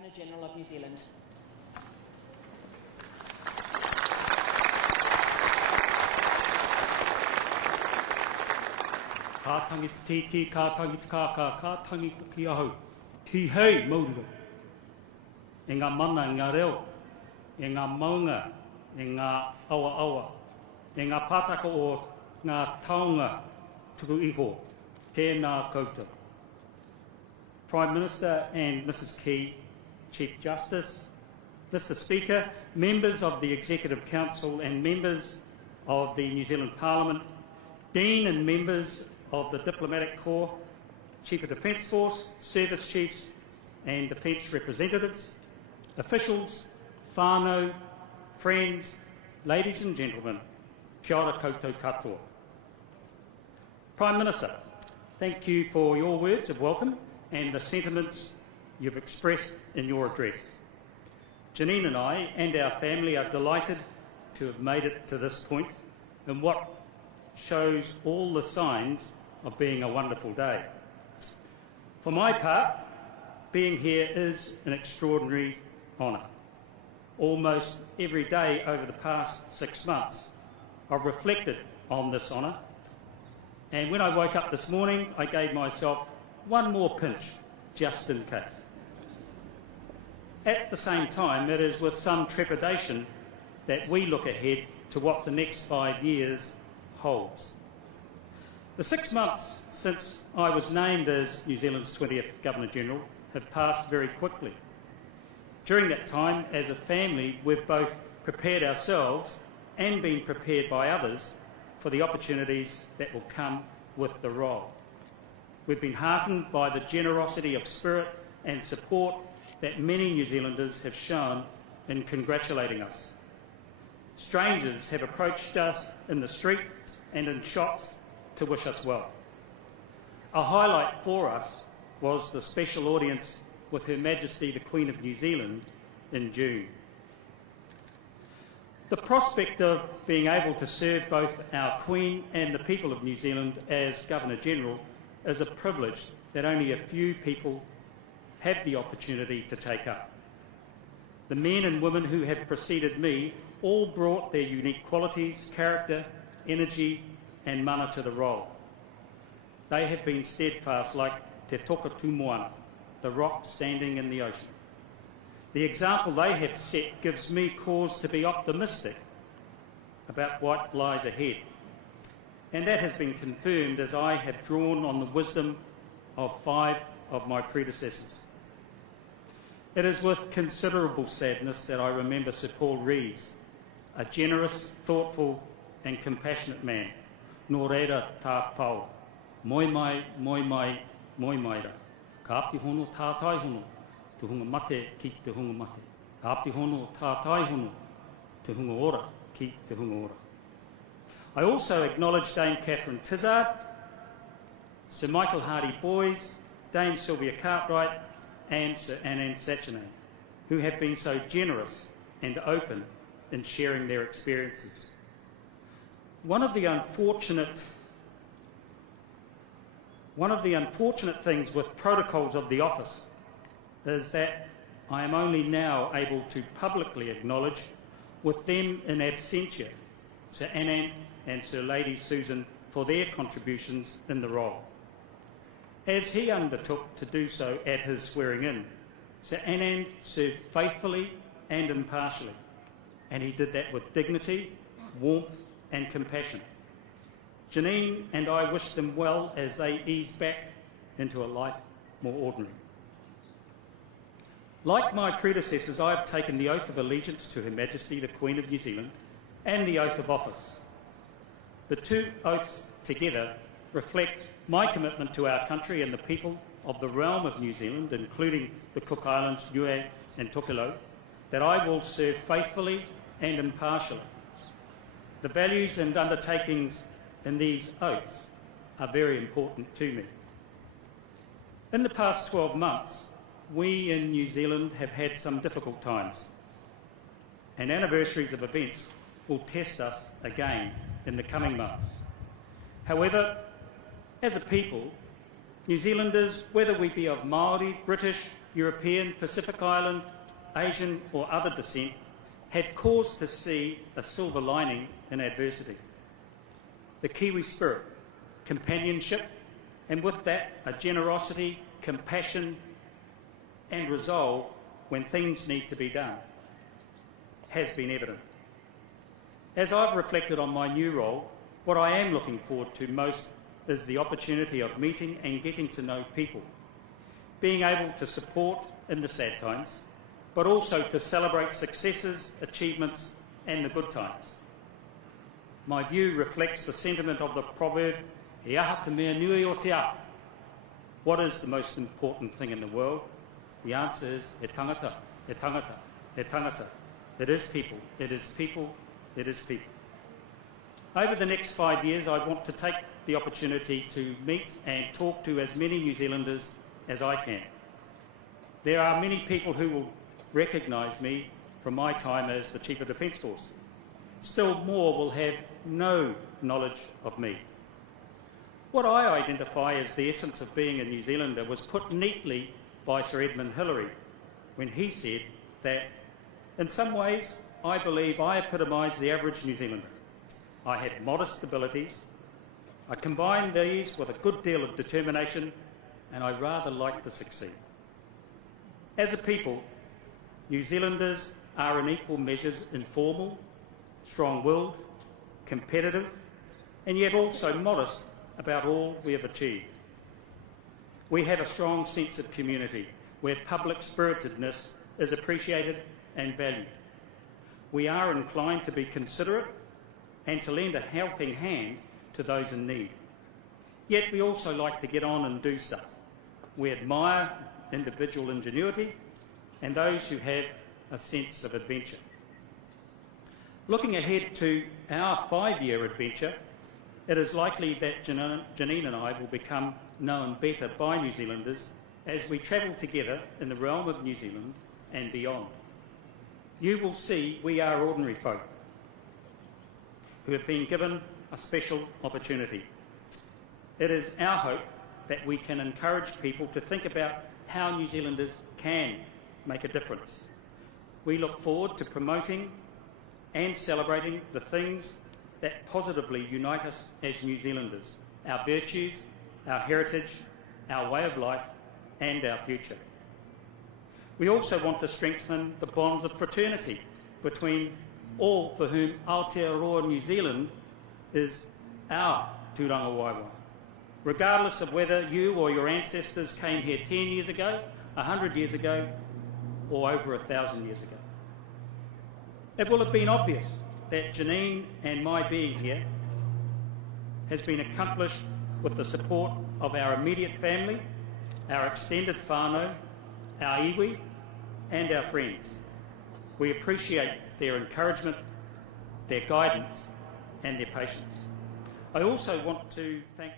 Governor-General of New Zealand. Ka tangi te titi, ka tangi te kāka, ka tangi ki ahau. Ki hei mauriro. E ngā mana, e ngā reo, e ngā maunga, e ngā awa, e ngā pātaka o ngā taonga tuku iho. Tēnā koutou. Prime Minister and Mrs Key, Chief Justice, Mr Speaker, members of the Executive Council and members of the New Zealand Parliament, Dean and members of the Diplomatic Corps, Chief of Defence Force, Service Chiefs and Defence Representatives, officials, whānau, friends, ladies and gentlemen, kia ora koutou katoa. Prime Minister, thank you for your words of welcome and the sentiments you've expressed in your address. Janine and I and our family are delighted to have made it to this point in what shows all the signs of being a wonderful day. For my part, being here is an extraordinary honour. Almost every day over the past 6 months, I've reflected on this honour, and when I woke up this morning, I gave myself one more pinch, just in case. At the same time, it is with some trepidation that we look ahead to what the next 5 years holds. The 6 months since I was named as New Zealand's 20th Governor-General have passed very quickly. During that time, as a family, we've both prepared ourselves and been prepared by others for the opportunities that will come with the role. We've been heartened by the generosity of spirit and support that many New Zealanders have shown in congratulating us. Strangers have approached us in the street and in shops to wish us well. A highlight for us was the special audience with Her Majesty the Queen of New Zealand in June. The prospect of being able to serve both our Queen and the people of New Zealand as Governor-General is a privilege that only a few people have the opportunity to take up. The men and women who have preceded me all brought their unique qualities, character, energy and mana to the role. They have been steadfast like Te Toka Tūmoana, the rock standing in the ocean. The example they have set gives me cause to be optimistic about what lies ahead. And that has been confirmed as I have drawn on the wisdom of 5 of my predecessors. It is with considerable sadness that I remember Sir Paul Reeves, a generous, thoughtful and compassionate man. Nō reira tā pau, moi mai, ra. Ka apti hono tātai hono, te hunga mate ki te hunga mate. Ka apti hono tātai hono, te hunga ora ki te hunga ora. I also acknowledge Dame Catherine Tizard, Sir Michael Hardy-Boys, Dame Sylvia Cartwright and Sir Anand Sachinay, who have been so generous and open in sharing their experiences. One of the unfortunate things with protocols of the office is that I am only now able to publicly acknowledge, with them in absentia, Sir Anand and Sir Lady Susan for their contributions in the role. As he undertook to do so at his swearing-in, Sir Anand served faithfully and impartially, and he did that with dignity, warmth and compassion. Janine and I wish them well as they ease back into a life more ordinary. Like my predecessors, I have taken the oath of allegiance to Her Majesty the Queen of New Zealand and the oath of office. The two oaths together reflect my commitment to our country and the people of the realm of New Zealand, including the Cook Islands, Niue and Tokelau, that I will serve faithfully and impartially. The values and undertakings in these oaths are very important to me. In the past 12 months, we in New Zealand have had some difficult times, and anniversaries of events will test us again in the coming months. However, as a people, New Zealanders, whether we be of Maori, British, European, Pacific Island, Asian or other descent, had cause to see a silver lining in adversity. The Kiwi spirit, companionship, and with that a generosity, compassion and resolve when things need to be done, has been evident. As I've reflected on my new role, what I am looking forward to most is the opportunity of meeting and getting to know people, being able to support in the sad times, but also to celebrate successes, achievements and the good times. My view reflects the sentiment of the proverb, "E aha te mea nui o te ao." What is the most important thing in the world? The answer is e tangata, e tangata, e tangata. It is people, it is people, it is people. Over the next 5 years, I want to take the opportunity to meet and talk to as many New Zealanders as I can. There are many people who will recognise me from my time as the Chief of Defence Force. Still more will have no knowledge of me. What I identify as the essence of being a New Zealander was put neatly by Sir Edmund Hillary when he said that, in some ways, I believe I epitomise the average New Zealander. I had modest abilities, I combined these with a good deal of determination, and I rather like to succeed. As a people, New Zealanders are in equal measures informal, strong-willed, competitive, and yet also modest about all we have achieved. We have a strong sense of community where public spiritedness is appreciated and valued. We are inclined to be considerate and to lend a helping hand to those in need. Yet we also like to get on and do stuff. We admire individual ingenuity and those who have a sense of adventure. Looking ahead to our 5-year adventure, it is likely that Janine and I will become known better by New Zealanders as we travel together in the realm of New Zealand and beyond. You will see we are ordinary folk who have been given a special opportunity. It is our hope that we can encourage people to think about how New Zealanders can make a difference. We look forward to promoting and celebrating the things that positively unite us as New Zealanders, our virtues, our heritage, our way of life and our future. We also want to strengthen the bonds of fraternity between all for whom Aotearoa New Zealand is our tūranga waiwa, regardless of whether you or your ancestors came here 10 years ago, 100 years ago, or over 1,000 years ago. It will have been obvious that Janine and my being here has been accomplished with the support of our immediate family, our extended whānau, our iwi, and our friends. We appreciate their encouragement, their guidance, and their patience. I also want to thank